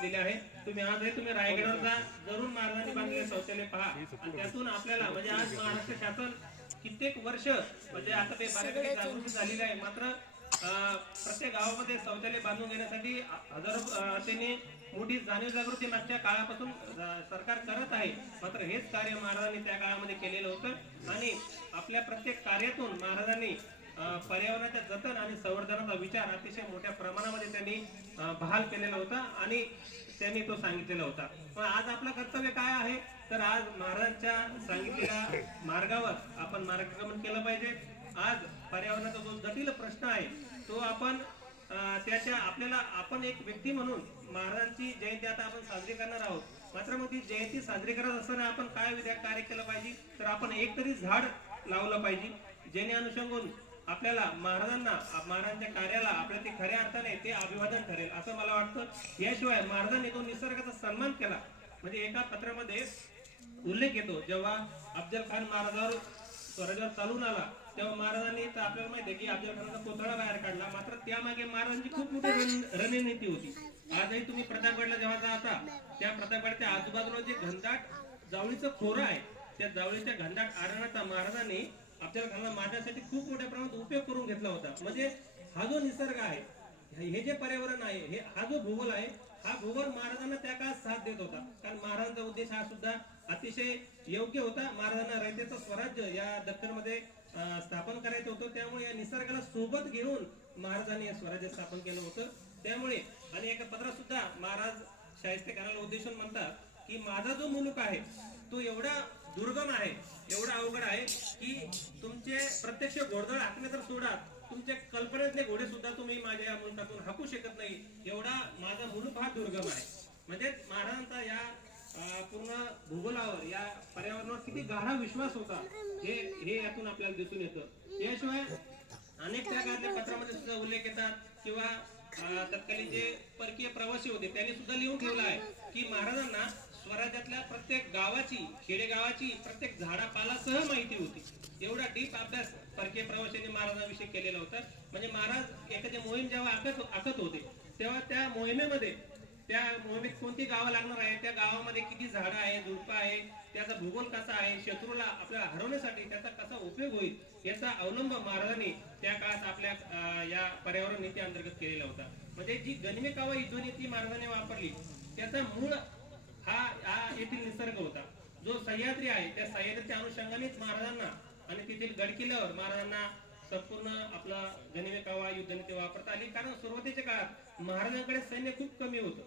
सांगितलेली आहे। तुम्ही आजही तुम्ही रायगडावरचा जरूर महाराजांनी बांधलेले शौचालय पहा आणि त्यातून आपल्याला म्हणजे आज महाराष्ट्र शासन कित्येक वर्ष म्हणजे आता ते बऱ्यापैकी जागृती झालेली आहे, मात्र प्रत्येक गावामध्ये शौचालय बांधून घेण्यासाठी हजारो त्यांनी मोठी जाणीव जागृती मागच्या काळापासून सरकार करत आहे। मात्र हेच कार्य महाराजांनी त्या काळामध्ये केलेलं होतं आणि आपल्या प्रत्येक कार्यातून महाराजांनी पर्यावरणाच्या जतन आणि संवर्धनाचा विचार अतिशय मोठ्या प्रमाणामध्ये त्यांनी बहाल केलेला होता आणि त्यांनी तो सांगितलेला होता। पण आज आपलं कर्तव्य काय आहे, तर आज महाराजांच्या सांगितलेल्या मार्गावर आपण मार्गक्रमण केलं पाहिजे। आज पर्यावरणाचा जो जटिल प्रश्न आहे तो आपण त्याच्या आपल्याला आपण एक व्यक्ती म्हणून महाराजांची जयंती आता आपण साजरी करणार आहोत, मात्र मग ती जयंती साजरी करत असताना आपण काय कार्य केलं पाहिजे, तर आपण एक तरी झाड लावलं पाहिजे, जेणे अनुषंगून आपल्याला महाराजांच्या कार्याला आपल्या ते खऱ्या अर्थाने ते अभिवादन ठरेल असं मला वाटतं। याशिवाय महाराजांनी तो निसर्गाचा सन्मान केला। म्हणजे एका पत्रामध्ये उल्लेख येतो, जेव्हा अफजल खान महाराजावर स्वराज्यावर चालून आला तेव्हा महाराजांनी तर आपल्याला माहिती आहे की अफजल खानाचा पुतळा बाहेर काढला, मात्र त्यामागे महाराजांची खूप मोठी रणनीती होती। आजही तुम्ही प्रतापगडला जेव्हा जाता त्या प्रतापगडच्या आजूबाजूला जे घनदाट जावळीचं खोरं आहे त्या जावळीच्या घनदाट अरण्याचा महाराजांनी अफजल खानाला मारण्यासाठी खूप मोठ्या प्रमाणात उपयोग करून घेतला होता। म्हणजे हा जो निसर्ग आहे, हे जे पर्यावरण आहे, हा जो भूगोल आहे, हा भूगोल महाराजांना त्या काळात साथ देत होता। कारण महाराजांचा उद्देश हा सुद्धा अतिशय योग्य होता। महाराजांना रयतेचं स्वराज्य या दख्खनमध्ये स्थापन करायचं होतं, त्यामुळे या निसर्गाला सोबत घेऊन महाराजांनी हे स्वराज्य स्थापन केलं होतं। त्यामुळे आणि एका पत्रात सुद्धा महाराज शाहिस्ते खानाला उद्देशून म्हणतात की माझा जो मुलूक आहे तो एवढा दुर्गम आहे, एवढा अवघड आहे की तुमचे प्रत्यक्ष घोडदळ हाकणे तर सोडा, तुमच्या कल्पनेतले घोडे सुद्धा तुम्ही माझ्या मुलुकातून हाकू शकत नाही, एवढा माझा मुलूक हा दुर्गम आहे। म्हणजे महाराजांचा या पूर्ण भूगोलावर या पर्यावरणावर किती गाढा विश्वास होता हे यातून आपल्याला दिसून येतं। याशिवाय अनेक त्या काळातल्या पत्रामध्ये सुद्धा उल्लेख येतात किंवा तत्कालीन जे परकीय प्रवासी होते त्यांनी सुद्धा लिहून ठेवलं आहे की महाराजांना स्वराज्यातल्या प्रत्येक गावाची खेडेगावाची प्रत्येक झाडापालासह माहिती होती। एवढा डीप अभ्यास परकीय प्रवाशांनी महाराजांविषयी केलेला होता। म्हणजे महाराज एखादी मोहीम जेव्हा आखत होते तेव्हा त्या मोहिमेत कोणती गावं लागणार आहे, त्या गावामध्ये किती झाडं आहे, झुडपं आहे, त्याचा भूगोल कसा आहे, शत्रूला आपल्याला हरवण्यासाठी त्याचा कसा उपयोग होईल याचा अवलंब महाराजांनी त्या काळात आपल्या या पर्यावरण नीती अंतर्गत केलेला होता। म्हणजे जी गनिमी कावा युद्धनीती महाराजांनी वापरली त्याचा मूळ हा येथील निसर्ग होता। जो सह्याद्री आहे त्या सह्याद्रीच्या अनुषंगानेच महाराजांना आणि तेथील गडकिल्ल्यावर महाराजांना संपूर्ण आपला गनिमी कावा युद्धनीती वापरता आली। कारण सुरुवातीच्या काळात महाराजांकडे सैन्य खूप कमी होतं,